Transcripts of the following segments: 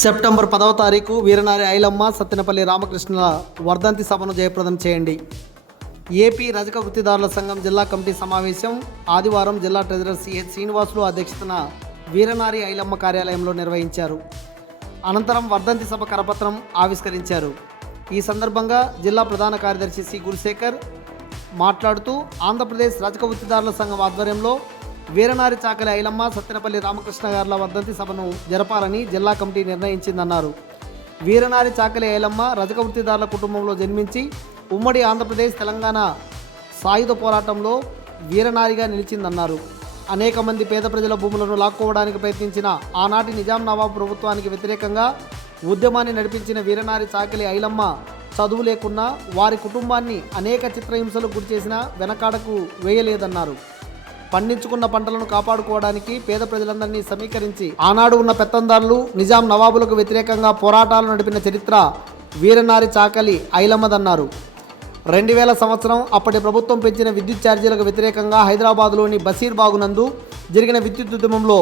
September 10వ తారీఖు వీరనారి ఐలమ్మ సత్తెనపల్లి రామకృష్ణుల వర్ధంతి సభను జయప్రదం చేయండి. ఏపీ రజక వృత్తిదారుల సంఘం జిల్లా కమిటీ సమావేశం ఆదివారం జిల్లా ట్రెజరర్ సిహెచ్ శ్రీనివాసులు అధ్యక్షతన వీరనారి ఐలమ్మ కార్యాలయంలో నిర్వహించారు. అనంతరం వర్ధంతి సభ కరపత్రం ఆవిష్కరించారు. ఈ సందర్భంగా జిల్లా ప్రధాన కార్యదర్శి సి గురుశేఖర్ మాట్లాడుతూ ఆంధ్రప్రదేశ్ రజక వృత్తిదారుల సంఘం ఆధ్వర్యంలో వీరనారి చాకలి ఐలమ్మ సత్తెనపల్లి రామకృష్ణ గారుల వర్ధంతి సభను జరపాలని జిల్లా కమిటీ నిర్ణయించిందన్నారు. వీరనారి చాకలి ఐలమ్మ రజక వృత్తిదారుల కుటుంబంలో జన్మించి ఉమ్మడి ఆంధ్రప్రదేశ్ తెలంగాణ సాయుధ పోరాటంలో వీరనారిగా నిలిచిందన్నారు. అనేక మంది పేద ప్రజల భూములను లాక్కోవడానికి ప్రయత్నించిన ఆనాటి నిజాం నవాబు ప్రభుత్వానికి వ్యతిరేకంగా ఉద్యమాన్ని నడిపించిన వీరనారి చాకలి ఐలమ్మ చదువు లేకున్నా వారి కుటుంబాన్ని అనేక చిత్రహింసలకు గురిచేసినా వెనకాడకు వేయలేదన్నారు. పండించుకున్న పంటలను కాపాడుకోవడానికి పేద ప్రజలందరినీ సమీకరించి ఆనాడు ఉన్న పెత్తందారులు నిజాం నవాబులకు వ్యతిరేకంగా పోరాటాలు నడిపిన చరిత్ర వీరనారి చాకలి ఐలమ్మదన్నారు. 2000 సంవత్సరం అప్పటి ప్రభుత్వం పెంచిన విద్యుత్ ఛార్జీలకు వ్యతిరేకంగా హైదరాబాద్లోని బషీర్బాగు నందు జరిగిన విద్యుత్ ఉద్యమంలో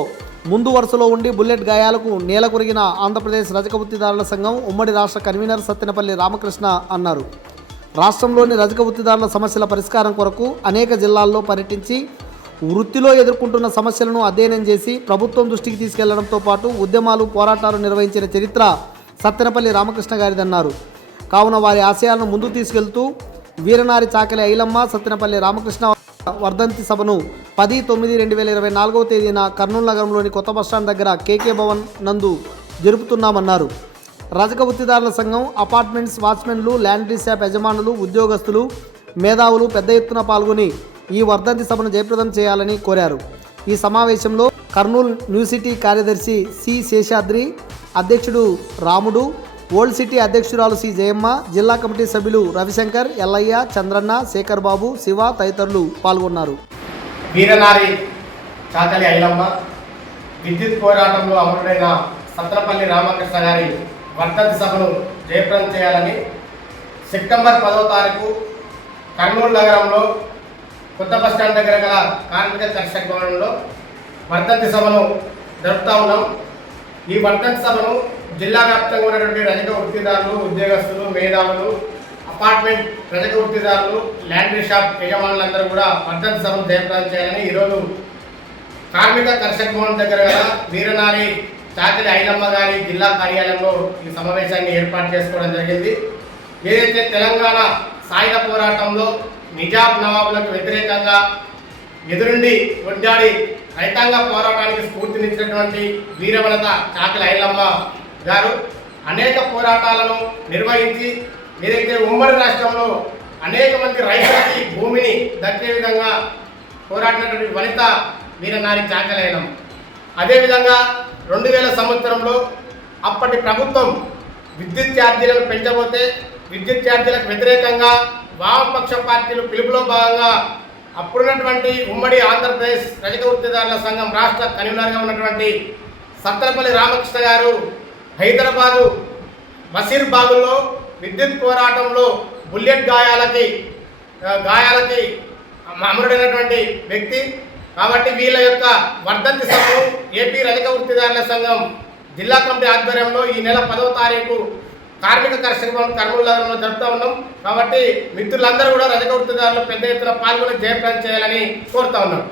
ముందు వరుసలో ఉండి బుల్లెట్ గాయాలకు నేల కొరిగిన ఆంధ్రప్రదేశ్ రజక వృత్తిదారుల సంఘం ఉమ్మడి రాష్ట్ర కన్వీనర్ సత్తెనపల్లి రామకృష్ణ అన్నారు. రాష్ట్రంలోని రజక వృత్తిదారుల సమస్యల పరిష్కారం కొరకు అనేక జిల్లాల్లో పర్యటించి వృత్తిలో ఎదుర్కొంటున్న సమస్యలను అధ్యయనం చేసి ప్రభుత్వం దృష్టికి తీసుకెళ్లడంతో పాటు ఉద్యమాలు పోరాటాలు నిర్వహించిన చరిత్ర సత్తెనపల్లి రామకృష్ణ గారిదన్నారు. కావున వారి ఆశయాలను ముందుకు తీసుకెళ్తూ వీరనారి చాకలి ఐలమ్మ సత్తెనపల్లి రామకృష్ణ వర్ధంతి సభను 10/9/2024 తేదీన కర్నూలు నగరంలోని కొత్త బస్టాండ్ దగ్గర కేకే భవన్ నందు జరుపుతున్నామన్నారు. రజక వృత్తిదారుల సంఘం అపార్ట్మెంట్స్ వాచ్మెన్లు ల్యాండ్ షాప్ యజమానులు ఉద్యోగస్తులు మేధావులు పెద్ద ఎత్తున పాల్గొని ఈ వర్ధంతి సభను జయప్రదం చేయాలని కోరారు. ఈ సమావేశంలో కర్నూలు న్యూ సిటీ కార్యదర్శి సి శేషాద్రి, అధ్యక్షుడు రాముడు, ఓల్డ్ సిటీ అధ్యక్షురాలు సి జయమ్మ, జిల్లా కమిటీ సభ్యులు రవిశంకర్, ఎల్లయ్య, చంద్రన్న, శేఖర్ బాబు, శివ తదితరులు పాల్గొన్నారు. వీరనారి చాకలి ఐలమ్మ విద్యుత్ పోరాటంలో అమరుడైన సత్తెనపల్లి రామకృష్ణ గారి వర్ధంతి సభను జయప్రదం చేయాలని సెప్టెంబర్ 10వ తారీఖు కర్నూలు నగరంలో కొత్త బస్టాండ్ దగ్గర గల కార్మిక కర్షక భవనంలో వర్ధంతి సభను జరుపుతూ ఉన్నాం. ఈ వర్ధంతి సభను జిల్లా వ్యాప్తంగా ఉన్నటువంటి రజక వృత్తిదారులు, ఉద్యోగస్తులు, మేధావులు, అపార్ట్మెంట్ రజక వృత్తిదారులు, ల్యాండ్ షాప్ యజమానులందరూ కూడా వర్ధంతి సభను జయప్రదం చేయాలని ఈరోజు కార్మిక కర్షక భవనం దగ్గర గల వీరనారి చాకలి ఐలమ్మ గారి జిల్లా కార్యాలయంలో ఈ సమావేశాన్ని ఏర్పాటు చేసుకోవడం జరిగింది. ఏదైతే తెలంగాణ సాయుధ పోరాటంలో నిజాం నవాబులకు వ్యతిరేకంగా ఎదురుండి కొట్లాడి రైతాంగ పోరాటానికి స్ఫూర్తినిచ్చినటువంటి వీరవనిత చాకలి ఐలమ్మ గారు అనేక పోరాటాలను నిర్వహించి ఏదైతే ఉమ్మడి రాష్ట్రంలో అనేక మంది రైతులకి భూమిని దక్కే విధంగా పోరాడినటువంటి వనిత వీరనారి చాకలి ఐలమ్మ. అదేవిధంగా 2000 సంవత్సరంలో అప్పటి ప్రభుత్వం విద్యుత్ ఛార్జీలను పెంచబోతే విద్యుత్ ఛార్జీలకు వ్యతిరేకంగా వామపక్ష పార్టీలు పిలుపులో భాగంగా అప్పుడున్నటువంటి ఉమ్మడి ఆంధ్రప్రదేశ్ రజక వృత్తిదారుల సంఘం రాష్ట్ర కన్వీనర్గా ఉన్నటువంటి సత్తెనపల్లి రామకృష్ణ గారు హైదరాబాదు బషీర్బాగులో విద్యుత్ పోరాటంలో బుల్లెట్ గాయాలకి అమరుడైనటువంటి వ్యక్తి. కాబట్టి వీళ్ళ యొక్క వర్ధంతి సభను ఏపీ రజక వృత్తిదారుల సంఘం జిల్లా కమిటీ ఆధ్వర్యంలో ఈ నెల 10వ తారీఖు కార్మిక కర్షక భవన్ కర్నూలు నగరంలో జరుపుతూ ఉన్నాం. కాబట్టి మిత్రులందరూ కూడా రజక వృత్తిదారులు పెద్ద ఎత్తున పాల్గొని జయప్రదం చేయాలని కోరుతా ఉన్నాం.